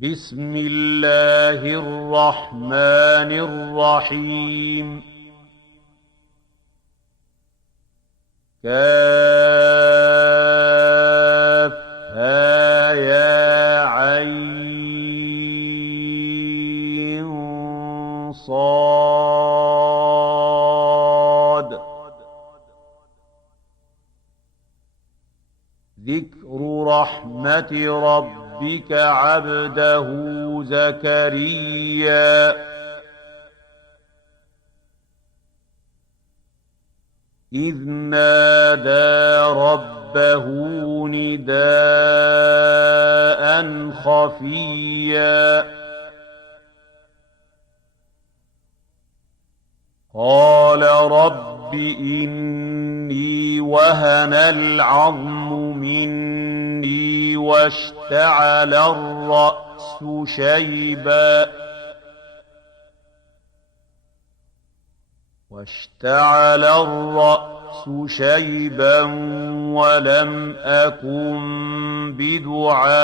بسم الله الرحمن الرحيم كافها يا عين صاد ذكر رحمة ربك عبده زكريا إذ نادى ربه نداء خفيا قال رب إني وهن العظم مني واشتعل الرأس شيبا ولم أكن بدعائك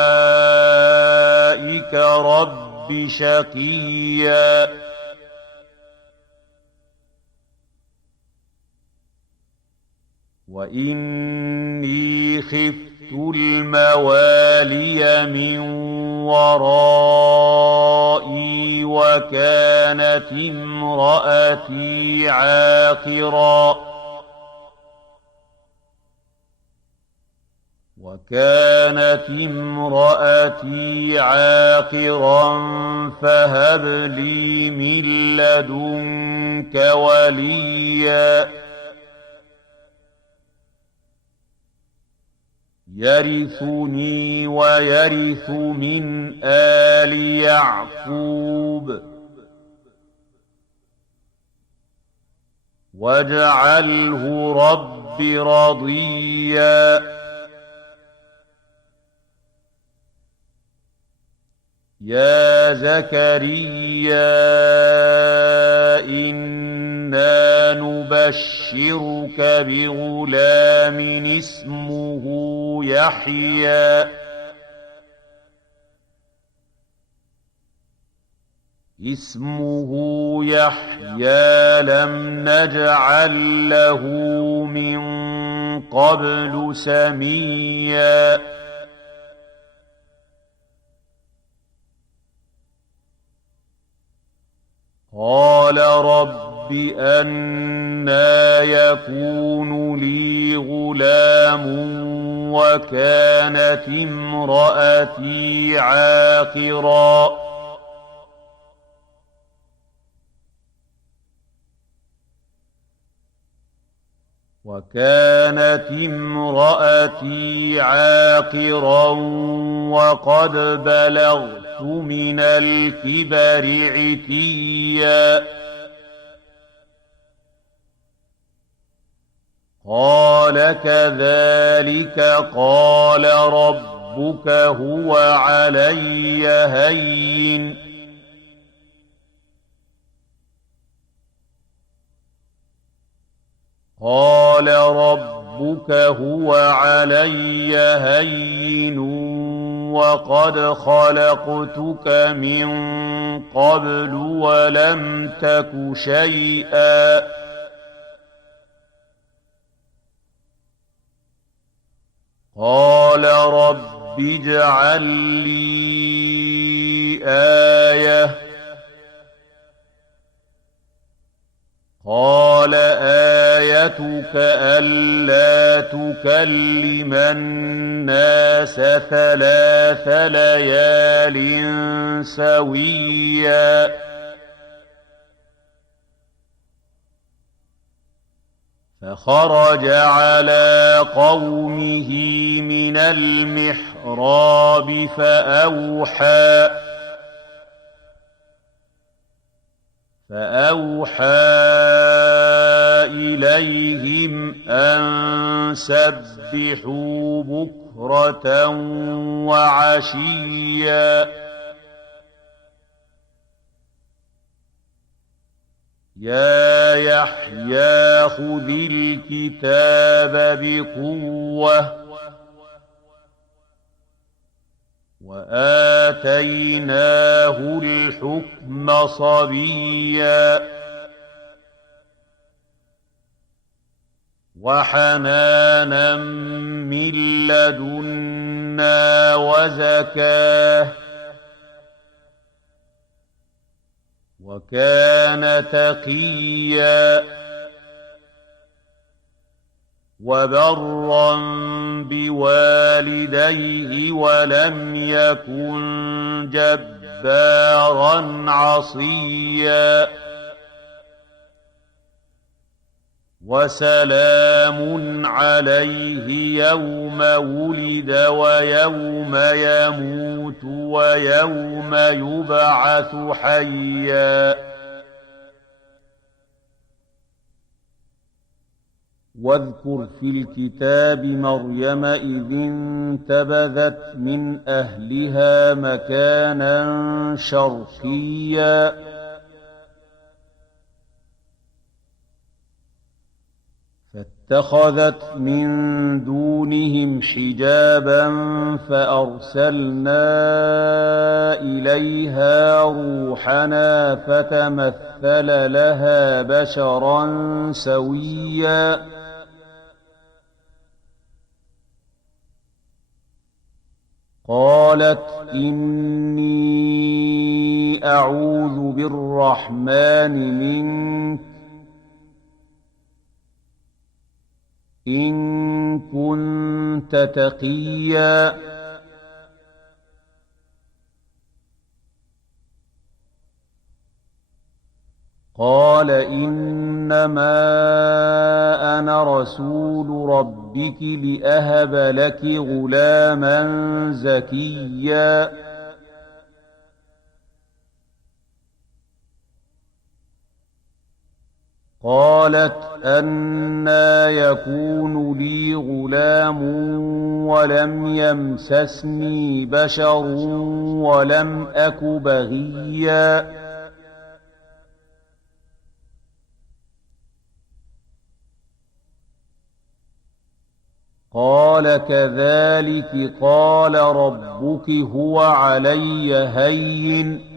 رب شقيا وإني خفت الموالي من ورائي وكانت امرأتي عاقرا فهب لي من لدنك وليا يرثني ويرث من آل يعقوب واجعله رب رضيا يا زكريا إنا نبشرك بغلام اسمه يحيى لم نجعل له من قبل سميا قال رب أنى يكون لي غلام وكانت امرأتي عاقرا وقد بلغت من الكبر عتيا قال كذلك قال ربك هو علي هين وقد خلقتك من قبل ولم تك شيئا قال رب اجعل لي آية قال آيتك ألا تكلم الناس 3 ليال سويا فخرج على قومه من المحراب فأوحى إليهم أن سبحوا بكرة وعشيا يا يحيى خذ الكتاب بقوة وآتيناه الحكم صبيا وحنانا من لدنا وزكاه وكان تقيا وبرا بوالديه ولم يكن جبارا عصيا وسلام عليه يوم ولد ويوم يموت ويوم يبعث حيا واذكر في الكتاب مريم إذ انتبذت من أهلها مكانا شرقيا فاتخذت من دونهم حجابا فأرسلنا إليها روحنا فتمثل لها بشرا سويا قالت إني أعوذ بالرحمن منك إن كنت تقيا قال إنما أنا رسول ربك لأهب لك غلاما زكيا قالت أنى يكون لي غلام ولم يمسسني بشر ولم أك بغيا قال كذلك قال ربك هو علي هين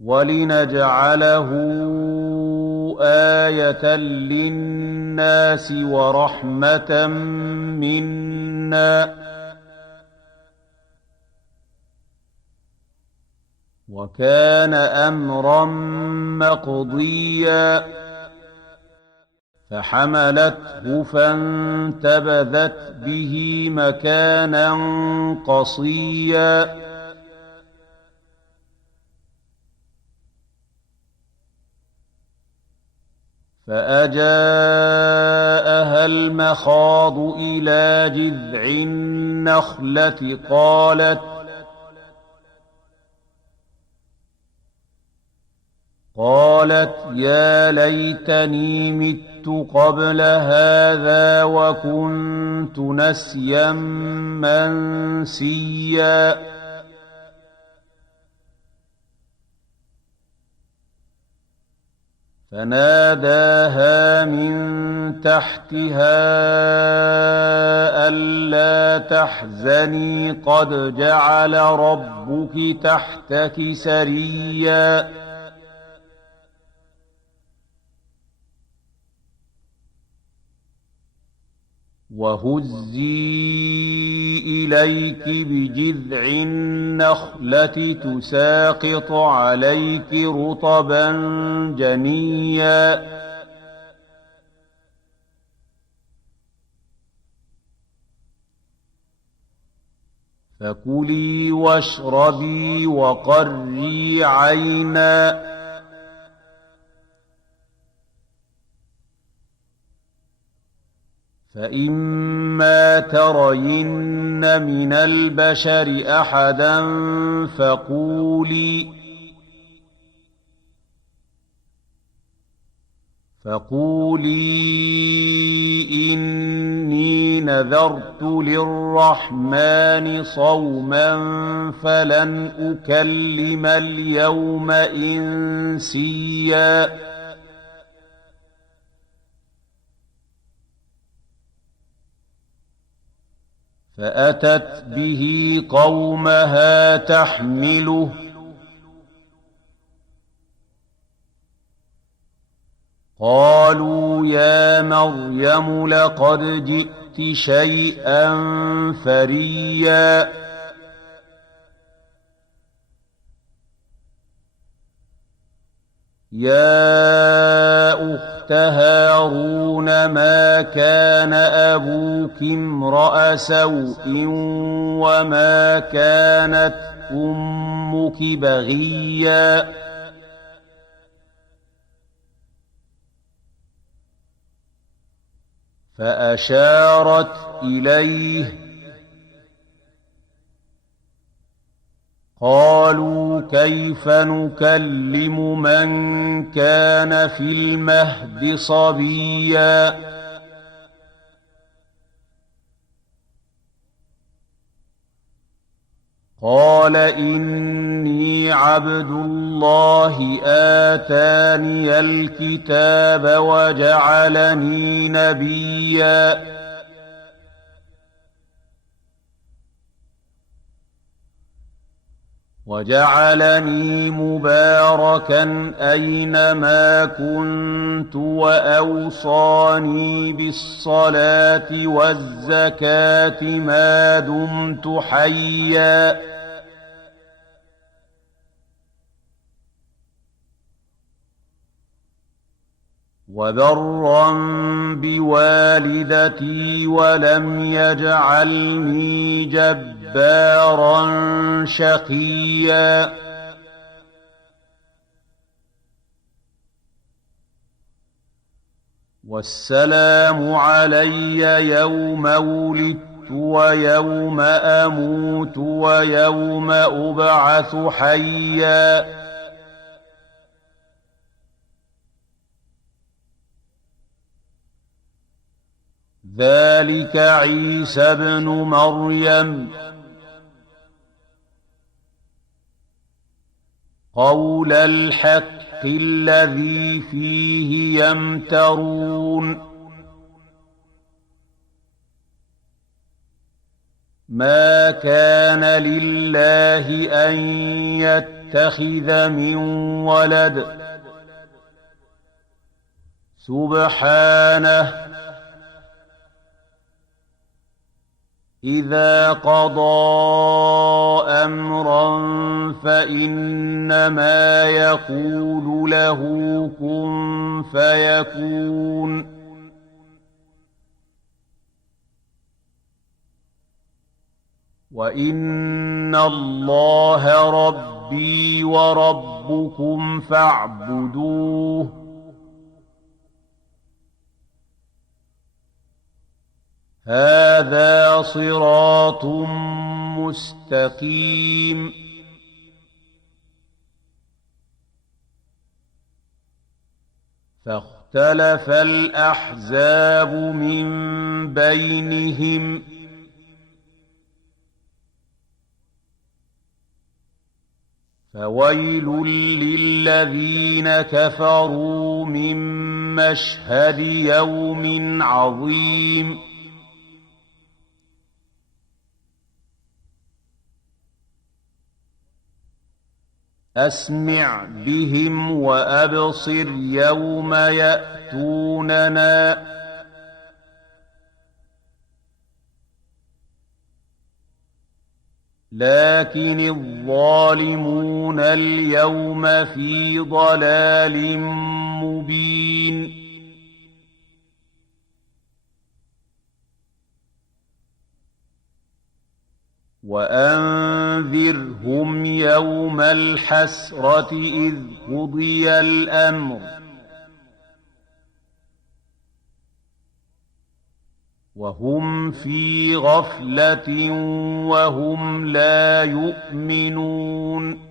ولنجعله آية للناس ورحمة منا وكان أمرا مقضيا فحملته فانتبذت به مكانا قصيا فأجاءها المخاض إلى جذع النخلة قالت يا ليتني مت قبل هذا وكنت نسيا منسيا فناداها من تحتها ألا تحزني قد جعل ربك تحتك سريا وهزي إليك بجذع النخلة تساقط عليك رطبا جنيا فكلي واشربي وقري عينا فإما ترين من البشر أحدا فقولي إني نذرت للرحمن صوما فلن أكلم اليوم إنسيا فأتت به قومها تحمله قالوا يا مريم لقد جئت شيئا فريا يا أخت هارون ما كان أبوك امرأ سوء وما كانت أمك بغيا فأشارت إليه قالوا كيف نكلم من كان في المهد صبيا قال إني عبد الله آتاني الكتاب وجعلني نبيا وجعلني مباركا أينما كنت وأوصاني بالصلاة والزكاة ما دمت حيا وبرا بوالدتي ولم يجعلني جبارا شقيا والسلام علي يوم ولدت ويوم أموت ويوم أبعث حيا ذلك عيسى ابن مريم قول الحق الذي فيه يمترون ما كان لله أن يتخذ من ولد سبحانه إذا قضى أمرا فإنما يقول له كن فيكون وإن الله ربي وربكم فاعبدوه هذا صراط مستقيم فاختلف الأحزاب من بينهم فويل للذين كفروا من مشهد يوم عظيم أسمع بهم وأبصر يوم يأتوننا لكن الظالمون اليوم في ضلال مبين وأنذرهم يوم الحسرة إذ قضي الأمر وهم في غفلة وهم لا يؤمنون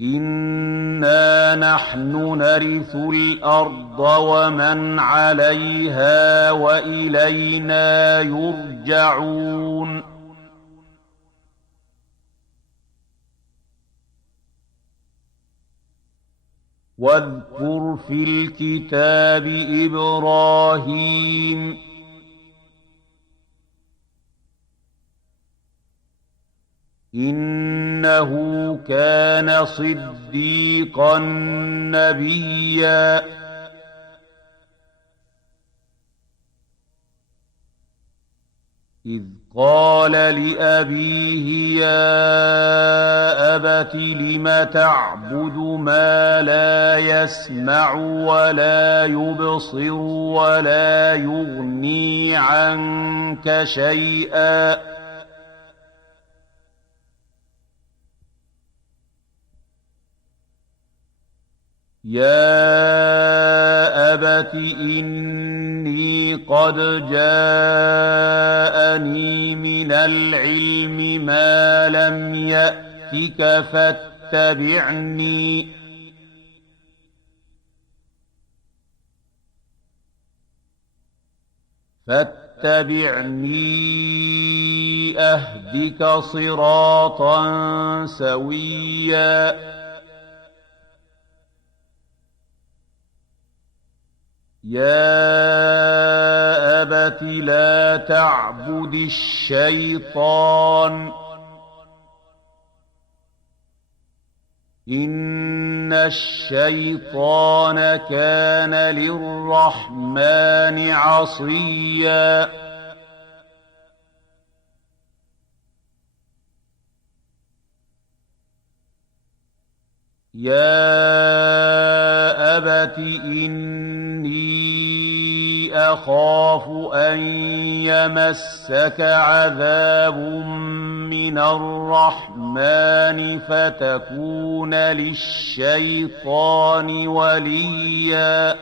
إنا نحن نرث الأرض ومن عليها وإلينا يرجعون واذكر في الكتاب إبراهيم إنه كان صديقا نبيا إذ قال لأبيه يا أبت لم تعبد ما لا يسمع ولا يبصر ولا يغني عنك شيئا يا أبت إني قد جاءني من العلم ما لم يأتك فاتبعني أهدك صراطا سويا يا أبت لا تعبد الشيطان إن الشيطان كان للرحمن عصيا يا أبت إني أخاف أن يمسك عذاب من الرحمن فتكون للشيطان وليا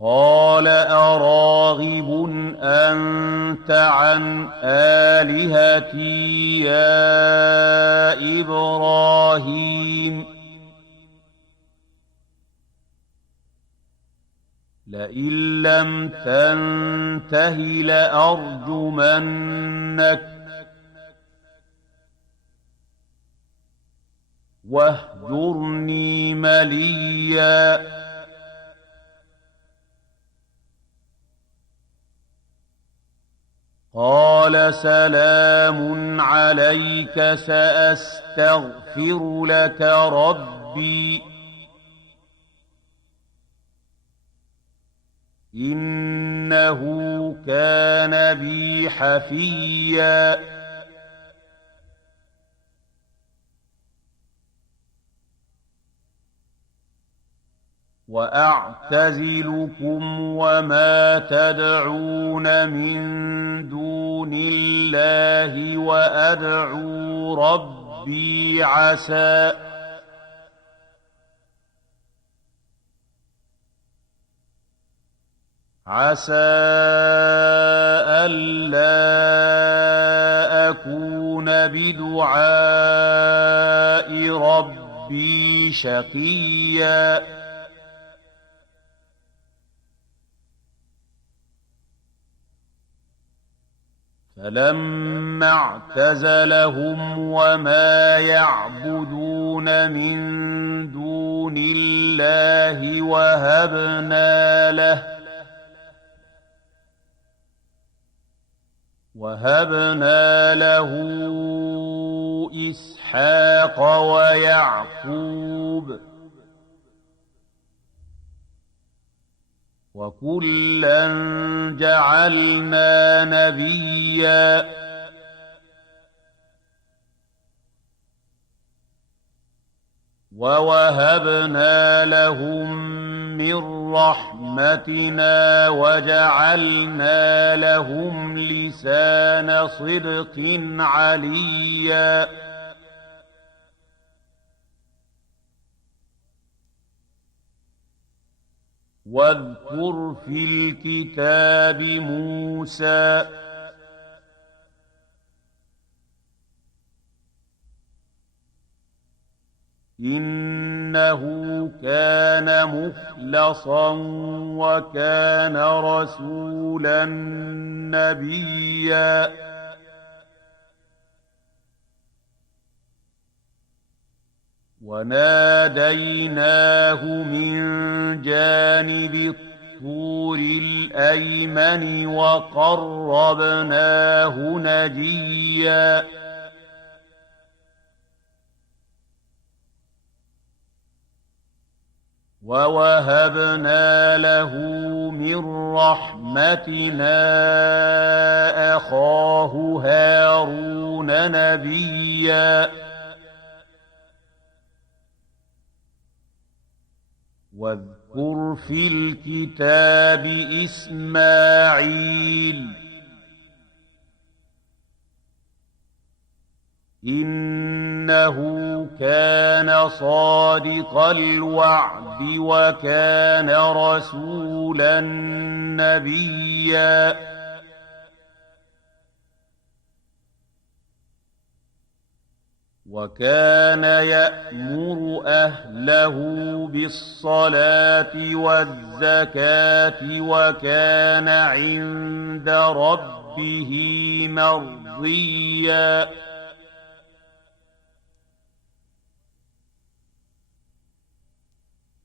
قال أراغب أنت عن آلهتي يا إبراهيم لئن لم تنته لأرجمنك واهجرني مليا قال سلام عليك سأستغفر لك ربي إنه كان بي حفيا وأعتزلكم وما تدعون من دون الله وأدعو ربي عسى ألا أكون بدعاء ربي شقيا فلما اعتزلهم وما يعبدون من دون الله وهبنا له إسحاق ويعقوب وكلا جعلنا نبيا ووهبنا لهم من رحمتنا وجعلنا لهم لسان صدق عليا واذكر في الكتاب موسى إنه كان مخلصا وكان رسولا نبيا. وناديناه من جانب الطور الأيمن وقربناه نجيا ووهبنا له من رحمتنا أخاه هارون نبيا واذكر في الكتاب إسماعيل إنه كان صادق الوعد وكان رسولا نبيا وكان يأمر أهله بالصلاة والزكاة وكان عند ربه مرضيا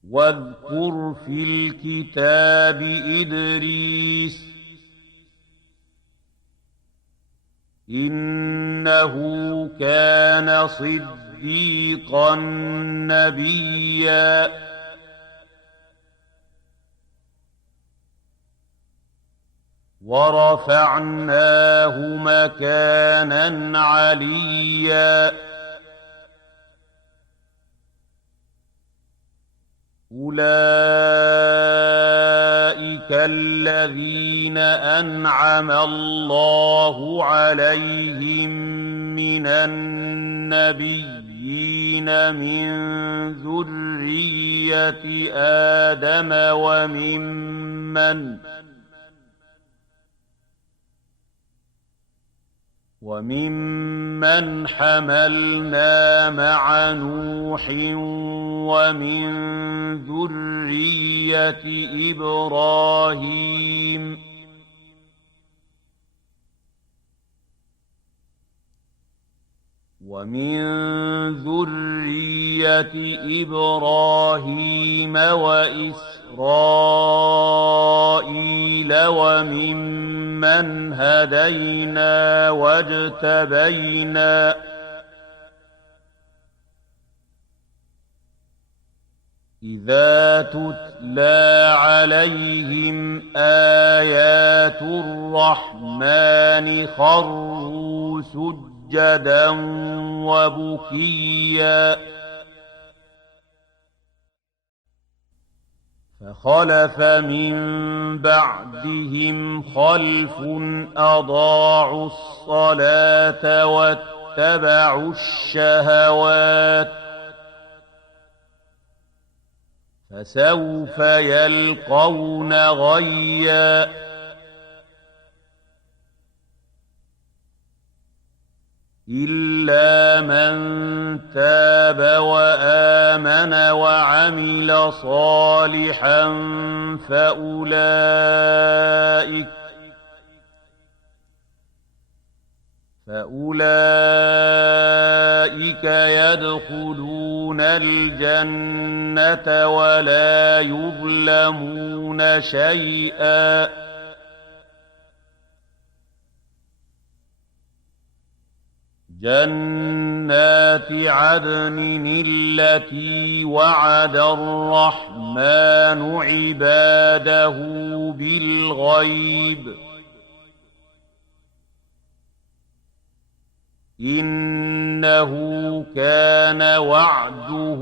واذكر في الكتاب إدريس إنه كان صديقا نبيا ورفعناه مكانا عليا أولئك الذين أنعم الله عليهم من النبيين من ذرية آدم وممن حملنا مع نوح ومن ذرية إبراهيم وإسرائيل وممن هدينا واجتبينا إذا تتلى عليهم آيات الرحمن خروا سجدا وبكيا فخلف من بعدهم خلف أضاعوا الصلاة واتبعوا الشهوات فسوف يلقون غيا إلا من تاب وآمن وعمل صالحا فأولئك يدخلون الجنة ولا يظلمون شيئا جنات عدن التي وعد الرحمن عباده بالغيب إنه كان وعده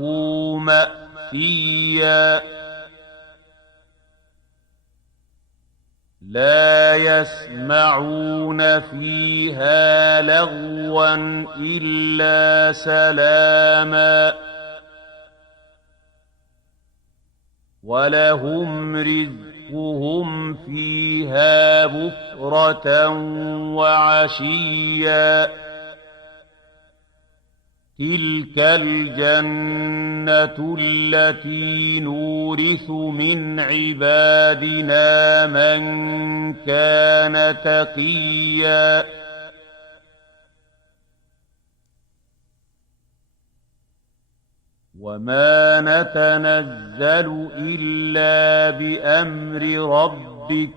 مأتيا لا يسمعون فيها لغوا إلا سلاما ولهم رزقهم فيها بكرة وعشيا تلك الجنة التي نورث من عبادنا من كان تقيا وما نتنزل إلا بأمر ربك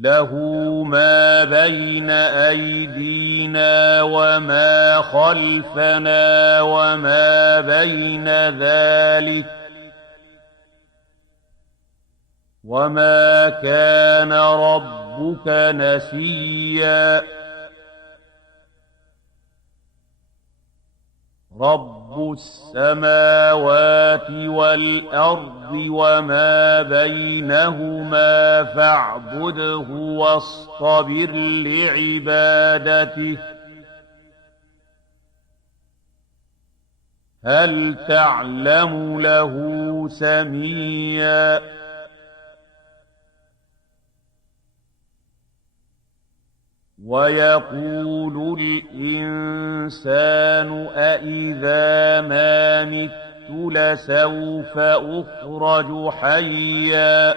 له ما بين أيدينا وما خلفنا وما بين ذلك وما كان ربك نسيا رب السماوات والأرض وما بينهما فاعبده واصطبر لعبادته هل تعلم له سميا ويقول الإنسان أإذا ما مت لسوف أخرج حيا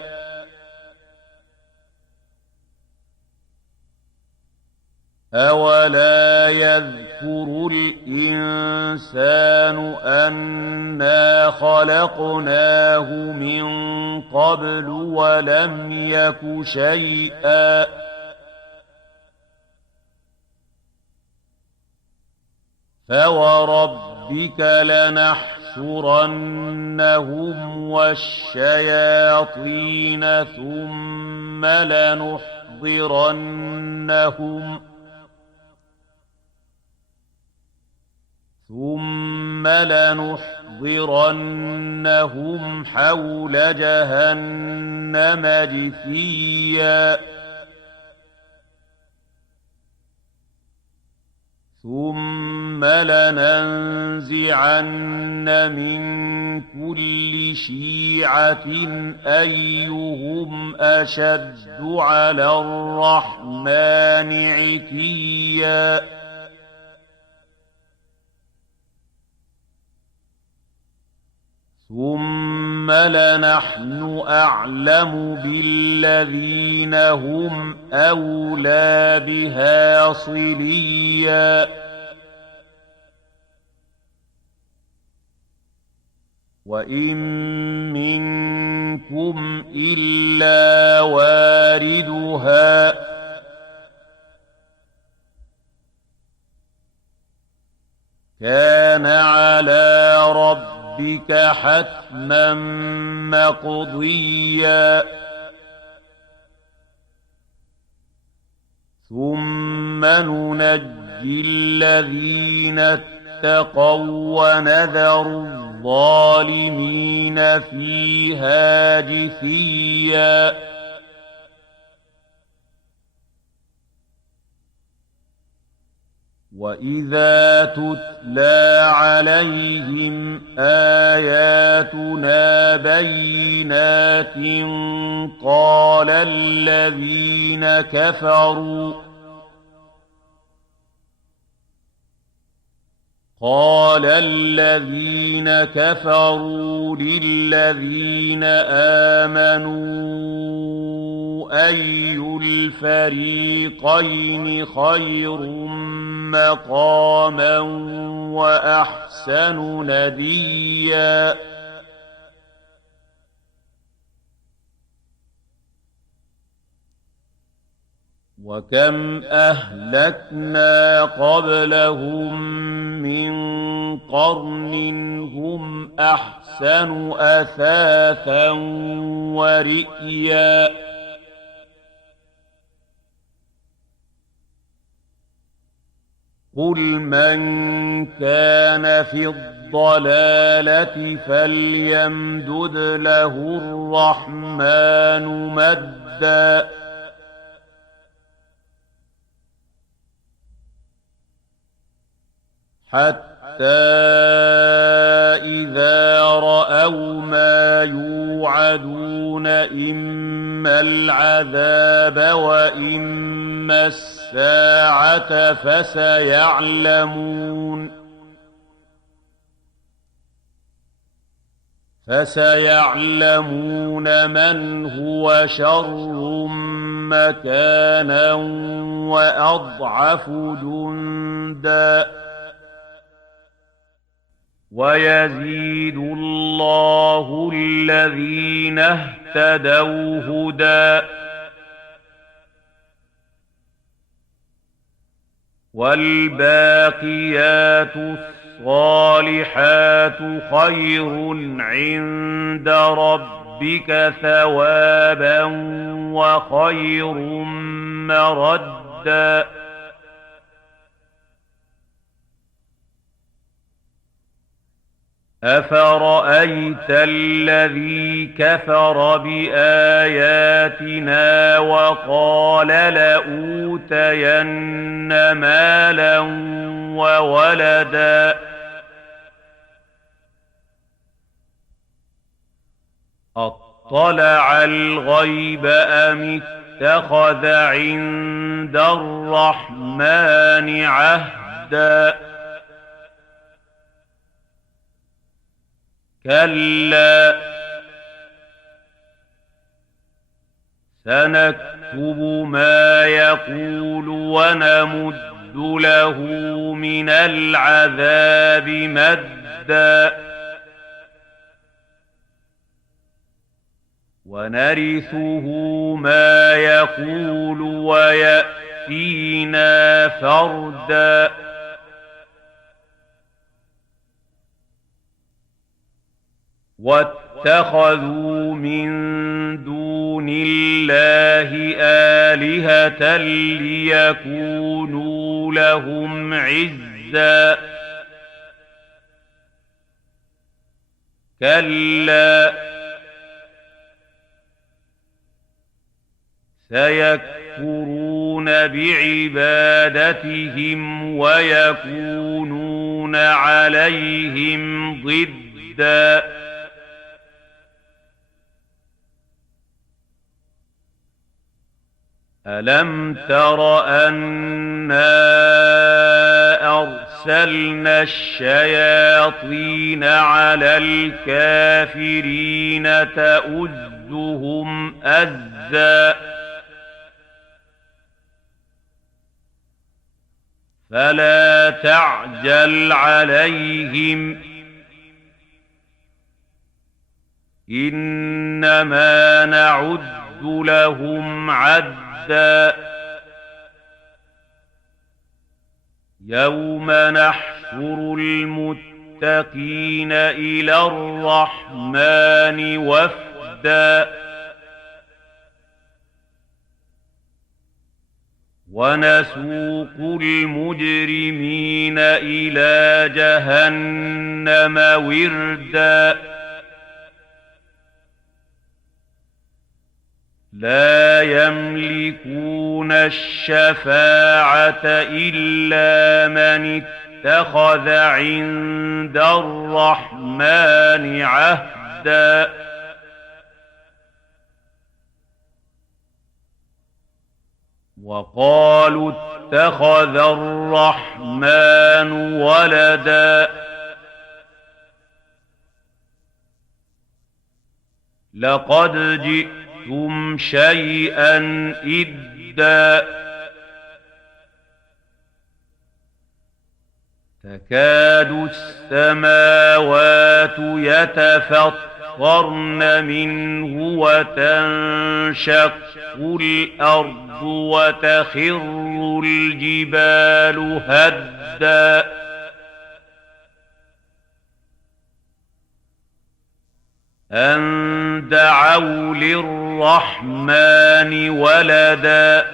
أولا يذكر الإنسان أنا خلقناه من قبل ولم يك شيئا فوربك لنحشرنهم والشياطين ثم لنحضرنهم حول جهنم جثيا ثم لننزعن من كل شيعة أيهم أشد على الرحمن عتيا ثم لنحن أعلم بالذين هم أولى بها صليا وإن منكم إلا واردها كان على ربك حتما مقضيا ثم ننجي الذين اتقوا ونذر الظالمين فيها جثيا وإذا تتلى عليهم آياتنا بينات قال الذين كفروا للذين آمنوا أي الفريقين خير مقاما وأحسن نديا وكم أهلكنا قبلهم من قرن هم أحسن أثاثا ورئيا قل من كان في الضلالة فليمدد له الرحمن مدا حتى إذا رأوا ما يوعدون إما العذاب وإما الساعة فسيعلمون من هو شر مكانا وأضعف جندا ويزيد الله الذين اهتدوا هدى والباقيات الصالحات خير عند ربك ثوابا وخير مردا أفرأيت الذي كفر بآياتنا وقال لأوتين مالا وولدا أطلع الغيب أم اتخذ عند الرحمن عهدا كلا سنكتب ما يقول ونمد له من العذاب مدا ونرثه ما يقول ويأتينا فردا واتخذوا من دون الله آلهة ليكونوا لهم عزا كلا سيكفرون بعبادتهم ويكونون عليهم ضدا ألم تر أنا أرسلنا الشياطين على الكافرين تؤزهم أزا فلا تعجل عليهم إنما نعد لهم عدا يوم نحشر المتقين إلى الرحمن وفدا ونسوق المجرمين إلى جهنم وردا لا يملكون الشفاعة إلا من اتخذ عند الرحمن عهدا وقالوا اتخذ الرحمن ولدا لقد جئتم شيئا إدا تكاد السماوات يتفطرن منه وتنشق الأرض وتخر الجبال هدا أن دعوا للرحمن ولدا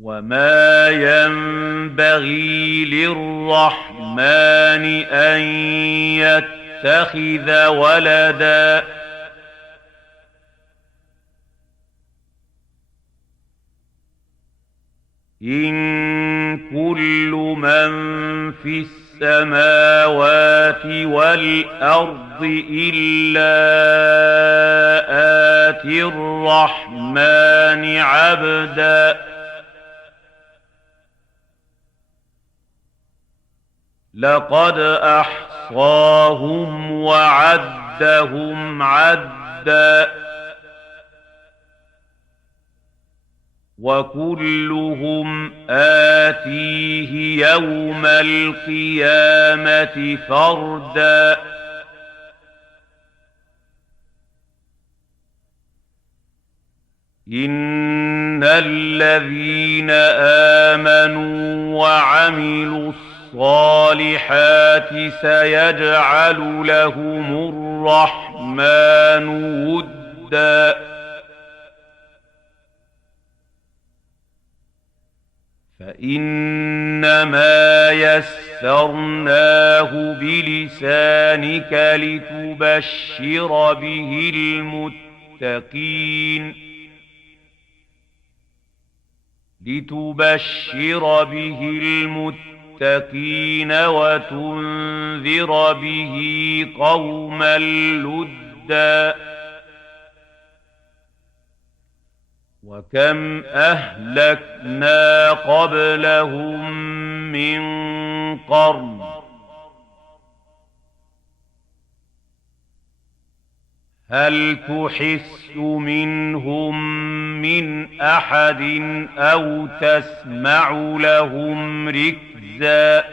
وما ينبغي للرحمن أن يتخذ ولدا إن كل من في السماوات والأرض إلا آتي الرحمن عبدا لقد أحصاهم وعدهم عدا وكلهم آتيه يوم القيامة فردا إن الذين آمنوا وعملوا الصالحات سيجعل لهم الرحمن ودا فإنما يسرناه بلسانك لتبشر به المتقين وتنذر به قوما لدا وكم أهلكنا قبلهم من قرن هل تحس منهم من أحد أو تسمع لهم ركزا